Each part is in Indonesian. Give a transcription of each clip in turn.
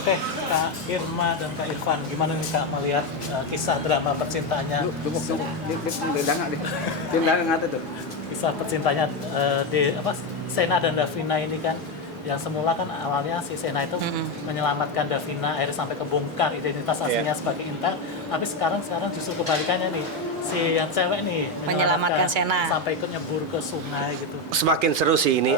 Oke, Kak Irma dan Kak Irfan, gimana nih Kak melihat kisah drama percintaannya? Kisah percintaannya di apa Sena dan Davina ini kan, yang semula kan awalnya si Sena itu menyelamatkan Davina, akhirnya sampai kebongkar identitas aslinya sebagai Intan, tapi sekarang justru kebalikannya nih, si yang cewek nih menyelamatkan Sena sampai ikut nyebur ke sungai gitu. Semakin seru sih ini,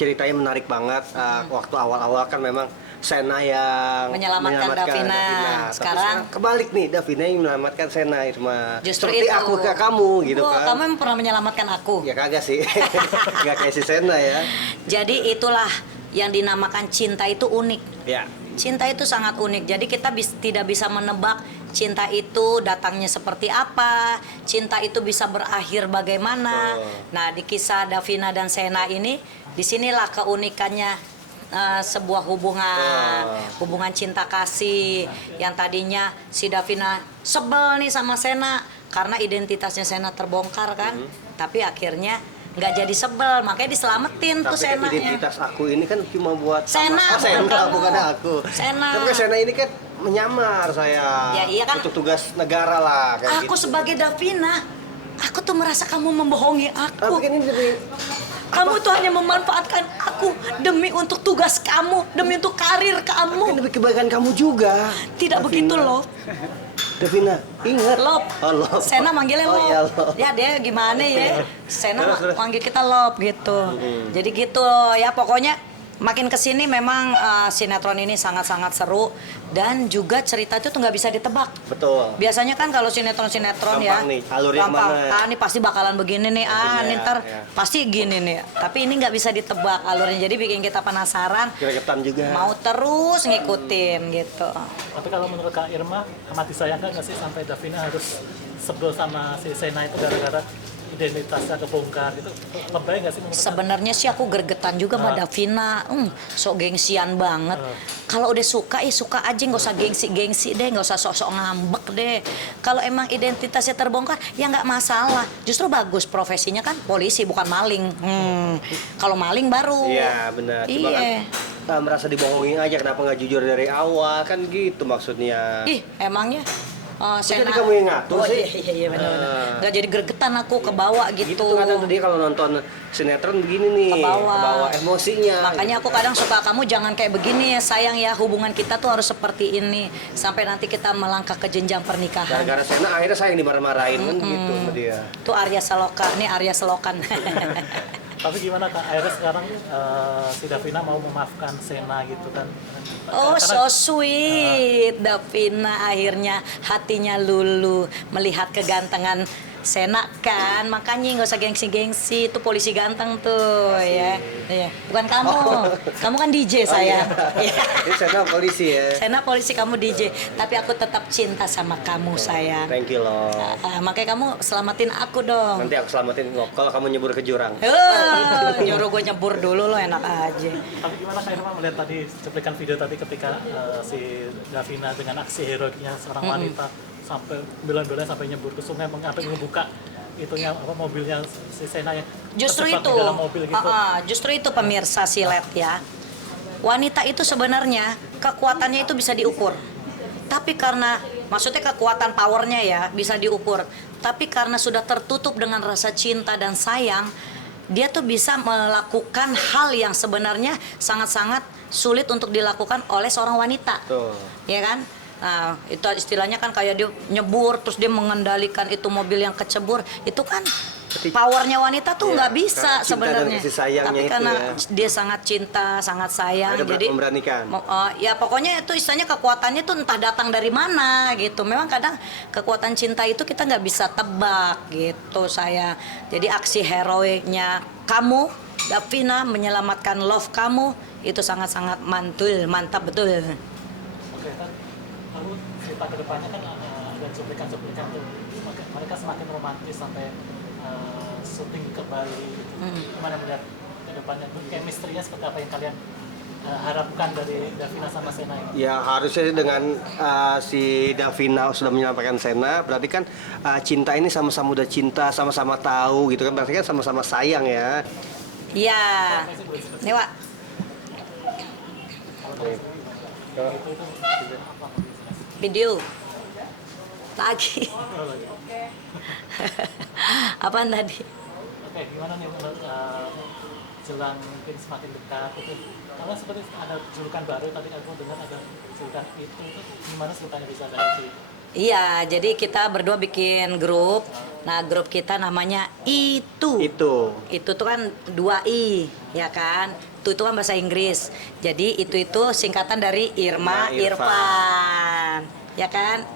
ceritanya menarik banget. Waktu awal-awal kan memang Sena yang menyelamatkan Davina. Sekarang kebalik nih, Davina yang menyelamatkan Sena, Irma. Justru seperti itu. aku ke kamu gitu kan. Kamu yang pernah menyelamatkan aku. Ya kagak sih, nggak kayak si Sena ya. Jadi itulah yang dinamakan cinta itu unik. Ya. Cinta itu sangat unik. Jadi kita tidak bisa menebak cinta itu datangnya seperti apa, cinta itu bisa berakhir bagaimana. Nah, di kisah Davina dan Sena ini, disinilah keunikannya. Sebuah hubungan cinta kasih yang tadinya si Davina sebel nih sama Sena karena identitasnya Sena terbongkar kan, tapi akhirnya nggak jadi sebel, makanya diselamatin tuh Sena. Identitas aku ini kan cuma buat Sena, bukan aku. Sena. Tapi Sena ini kan menyamar saya. Ya, iya kan? Untuk tugas negara lah kayak Aku gitu. sebagai Davina, aku tuh merasa kamu membohongi aku. Tapi kan ini dari Kamu tuh hanya memanfaatkan aku demi untuk tugas kamu, demi untuk karir kan kamu. demi kebaikan kamu juga. Tidak Davina. begitu loh. Davina, ingat. Lop. Oh, Lop. Sena manggilnya Oh, Lop. iya, Lop. Ya dia gimana ya? Sena Terus. manggil kita Lop gitu. Jadi gitu ya, pokoknya makin kesini memang sinetron ini sangat-sangat seru dan juga cerita itu tuh nggak bisa ditebak. Betul. Biasanya kan kalau sinetron ya, Gampang nih, alurnya gampang. kemana? Ini pasti bakalan begini nih, Begini nih ya, ntar ya. pasti gini nih. Tapi ini nggak bisa ditebak alurnya, jadi bikin kita penasaran, Gregetan juga. mau terus ngikutin gitu. Tapi kalau menurut Kak Irma, amat disayangkan nggak sih sampai Davina harus sebel sama si Sena itu gara-gara identitasnya kebongkar gitu? Lebay nggak sih menurut Kak? Sebenarnya sih aku gregetan juga sama Davina, sok gengsian banget. Kalau udah suka suka aja, nggak usah gengsi deh, nggak usah sok-sok ngambek deh. Kalau emang identitasnya terbongkar ya nggak masalah, justru bagus, profesinya kan polisi bukan maling. Kalau maling baru. Iya benar. Cuma Iya. kan merasa dibohongin aja, kenapa nggak jujur dari awal kan gitu maksudnya. Ih, emangnya Jadi kamu yang ngatur sih. Iya benar. Nggak jadi gregetan aku, kebawa Gitu gitu. kadang dia kalau nonton sinetron begini nih, Kebawa. emosinya. Makanya aku kadang suka, kamu jangan kayak begini ya sayang ya, hubungan kita tuh harus seperti ini sampai nanti kita melangkah ke jenjang pernikahan. Gara-gara Sena akhirnya saya yang dimarah-marahin kan gitu sama dia. Tuh Arya Saloka, nih Arya Selokan. Tapi gimana Kak, akhirnya sekarang si Davina mau memaafkan Sena gitu kan? Oh, so sweet. Davina akhirnya hatinya luluh melihat kegantengan Sena kan, makanya nggak usah gengsi-gengsi, itu polisi ganteng tuh ya. Iya. Bukan kamu, kamu kan DJ saya. Ini Sena polisi ya. Sena polisi, kamu DJ, tapi aku tetap cinta sama kamu sayang. Thank you loh. Makanya kamu selamatin aku dong. Nanti aku selamatin lo kalau kamu nyebur ke jurang. Nyuruh gue nyebur dulu, lo enak aja. Tapi gimana Kak Irma melihat tadi cuplikan video tadi ketika si Davina dengan aksi heroiknya seorang wanita sampai bela-belain sampai nyebur ke sungai, sampai ngebuka itunya apa mobilnya si Sena yang Justru terjebak itu, di dalam mobil gitu. justru itu pemirsa silet ya. Wanita itu sebenarnya kekuatannya itu bisa diukur. Tapi karena, maksudnya kekuatan powernya ya bisa diukur. Tapi karena sudah tertutup dengan rasa cinta dan sayang, dia tuh bisa melakukan hal yang sebenarnya sangat-sangat sulit untuk dilakukan oleh seorang wanita. Tuh. Ya kan? Nah, itu istilahnya kan kayak dia nyebur terus dia mengendalikan itu mobil yang kecebur, itu kan powernya wanita tuh nggak bisa karena cinta dan sebenarnya. kasih sayangnya Tapi itu karena ya. dia sangat cinta, sangat sayang, Ada jadi memberanikan. ya pokoknya itu istilahnya kekuatannya tuh entah datang dari mana gitu. Memang kadang kekuatan cinta itu kita nggak bisa tebak gitu saya. Jadi aksi heroiknya kamu, Davina, menyelamatkan love kamu itu sangat-sangat mantul, mantap betul. Oke kan, lalu cerita kedepannya kan ada cuplikan-cuplikan tuh, mereka semakin romantis sampai syuting ke Bali. Gimana melihat kedepannya tuh chemistry-nya seperti apa yang kalian harapkan dari Davina sama Sena ini? Ya harusnya dengan si Davina sudah menyampaikan Sena, berarti kan cinta ini sama-sama udah cinta, sama-sama tahu gitu kan, berarti kan sama-sama sayang ya. Iya. Nih, Wak. itu kerjaan apa? Video. Lagi. Oh, lagi. Apaan tadi? Oke, gimana nih menurut jelang mungkin semakin dekat itu? Karena seperti ada julukan baru tadi aku dengar ada julukan itu gimana ceritanya bisa ada itu? Iya, jadi kita berdua bikin grup. Nah, grup kita namanya Itu. Itu tuh kan 2 I, ya kan? Itu kan bahasa Inggris. Jadi itu singkatan dari Irma Irfan. Ya kan?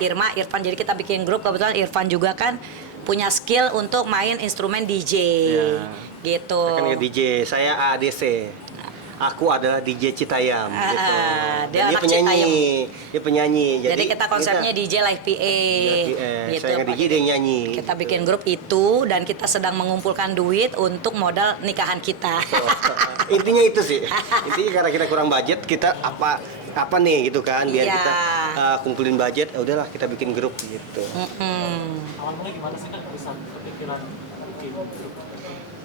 Irma Irfan. Jadi kita bikin grup, kebetulan Irfan juga kan punya skill untuk main instrumen DJ. Ya. Gitu. Saya kan DJ, saya ADC. Aku adalah DJ Citayam gitu. Dia Dan anak Citayam. Dia penyanyi. Jadi kita konsepnya DJ live PA. Gitu. Saya DJ, dia nyanyi. Kita bikin grup itu dan kita sedang mengumpulkan duit untuk modal nikahan kita. Intinya itu sih. Intinya karena kita kurang budget, kita apa nih gitu kan, biar Iya. kita kumpulin budget, ya udahlah kita bikin grup gitu. Awal mulai gimana sih kan bisa kepikiran bikin grup?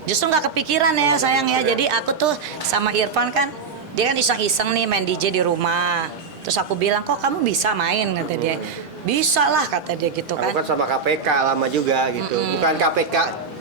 Justru nggak kepikiran ya sayang ya. Jadi aku tuh sama Irfan kan, dia kan iseng-iseng nih main DJ di rumah. Terus aku bilang, kok kamu bisa main, kata dia. Bisa lah, kata dia gitu Aku kan. kan sama KPK lama juga gitu. Bukan KPK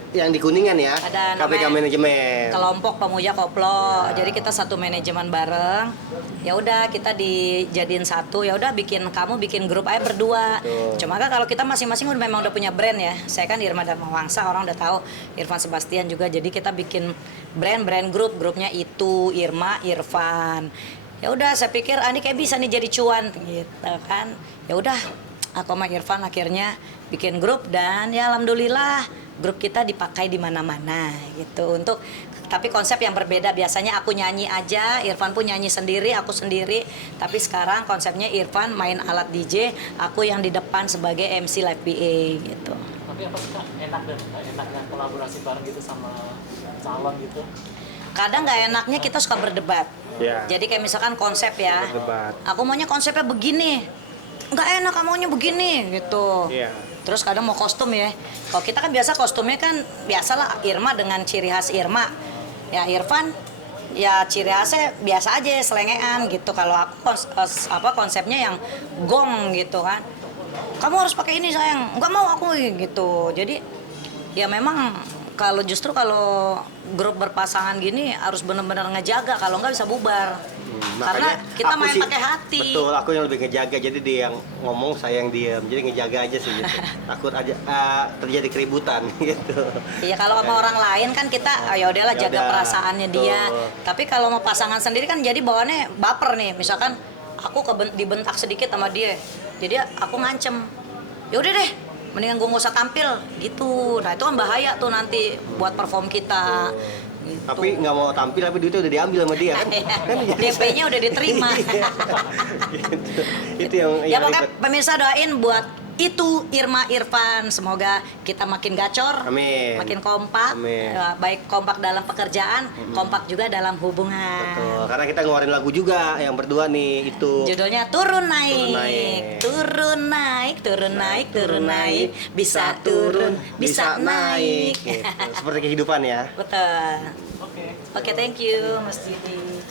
yang di Kuningan ya, Ada KPK namanya manajemen. Kelompok Pemuja Koplo. Jadi kita satu manajemen bareng. Ya udah kita dijadiin satu. Ya udah kamu bikin grup aja berdua. Betul. Cuma kan kalau kita masing-masing memang udah punya brand ya. Saya kan Irma Dharma Wangsa, orang udah tahu. Irfan Sebastian juga. Jadi kita bikin brand grupnya Itu Irma Irfan. Ya udah saya pikir ini kayak bisa nih jadi cuan gitu kan. Ya udah aku sama Irfan akhirnya bikin grup dan ya alhamdulillah grup kita dipakai di mana-mana gitu tapi konsep yang berbeda. Biasanya aku nyanyi aja, Irfan pun nyanyi sendiri, aku sendiri. Tapi sekarang konsepnya Irfan main alat DJ, aku yang di depan sebagai MC live PA gitu. Tapi apa sih Kak, enak dan nggak enaknya kolaborasi bareng gitu sama calon gitu? Kadang nggak enaknya kita suka berdebat. Ya. Jadi kayak misalkan konsep ya, Berdebat. aku maunya konsepnya begini, nggak enak kamu maunya begini gitu. Iya. Terus kadang mau kostum ya. Kalau kita kan biasa kostumnya kan biasalah Irma dengan ciri khas Irma. Ya Irfan ya ciri khasnya biasa aja selengean gitu. Kalau aku konsepnya yang gong gitu kan. Kamu harus pakai ini sayang. Enggak mau aku gitu. Jadi ya memang justru kalau grup berpasangan gini harus benar-benar ngejaga, kalau nggak bisa bubar. Karena Makanya kita aku main sih- pakai hati. Betul, aku yang lebih ngejaga, jadi dia yang ngomong, saya yang diam. Jadi ngejaga aja sih gitu. Takut aja terjadi keributan gitu. Iya kalau sama orang lain kan kita ya udahlah Ya jaga udah, perasaannya dia. betul. Tapi kalau mau pasangan sendiri kan jadi bawaannya baper nih. Misalkan aku dibentak sedikit sama dia. Jadi aku ngancem. Ya udah deh, mendingan gue nggak usah tampil gitu. Nah itu kan bahaya tuh nanti buat perform kita. Gitu. Tapi nggak mau tampil, tapi duitnya udah diambil sama dia kan. DP-nya udah diterima. Gitu. Itu yang Ya yang pokoknya ribet. pemirsa doain buat Itu Irma Irfan, semoga kita makin gacor, Amin. makin kompak, Amin. baik kompak dalam pekerjaan, kompak juga dalam hubungan. Betul, karena kita ngeluarin lagu juga yang berdua nih itu. Judulnya Turun Naik. Naik. Turun naik, turun naik, turun naik, bisa turun, bisa naik. Gitu. Seperti kehidupan ya. Betul. Oke. Oke, thank you Mas Didi.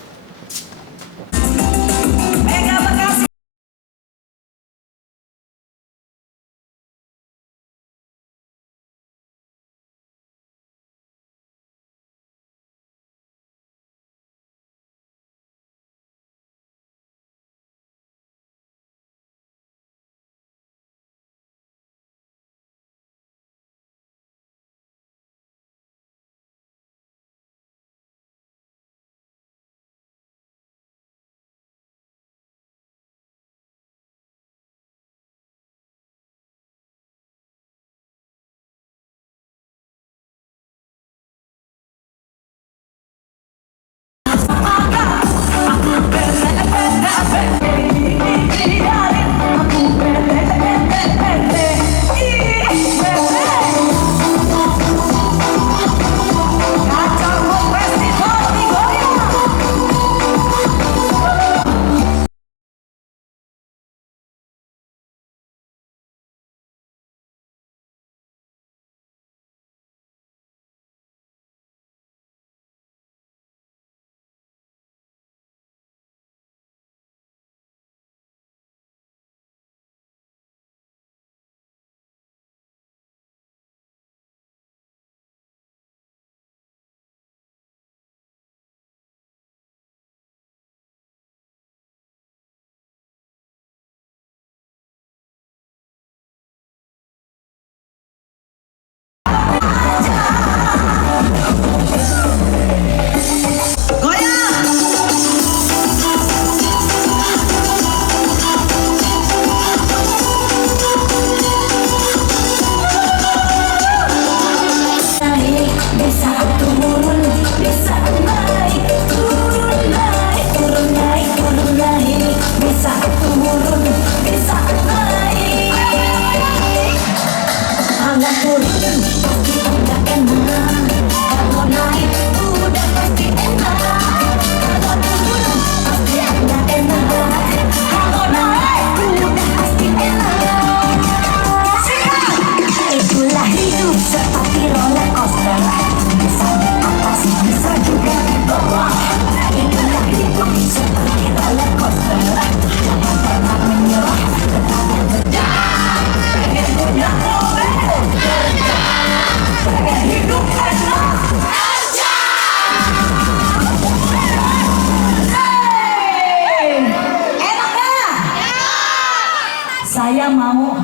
saya mau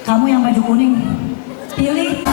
kamu yang baju kuning pilih.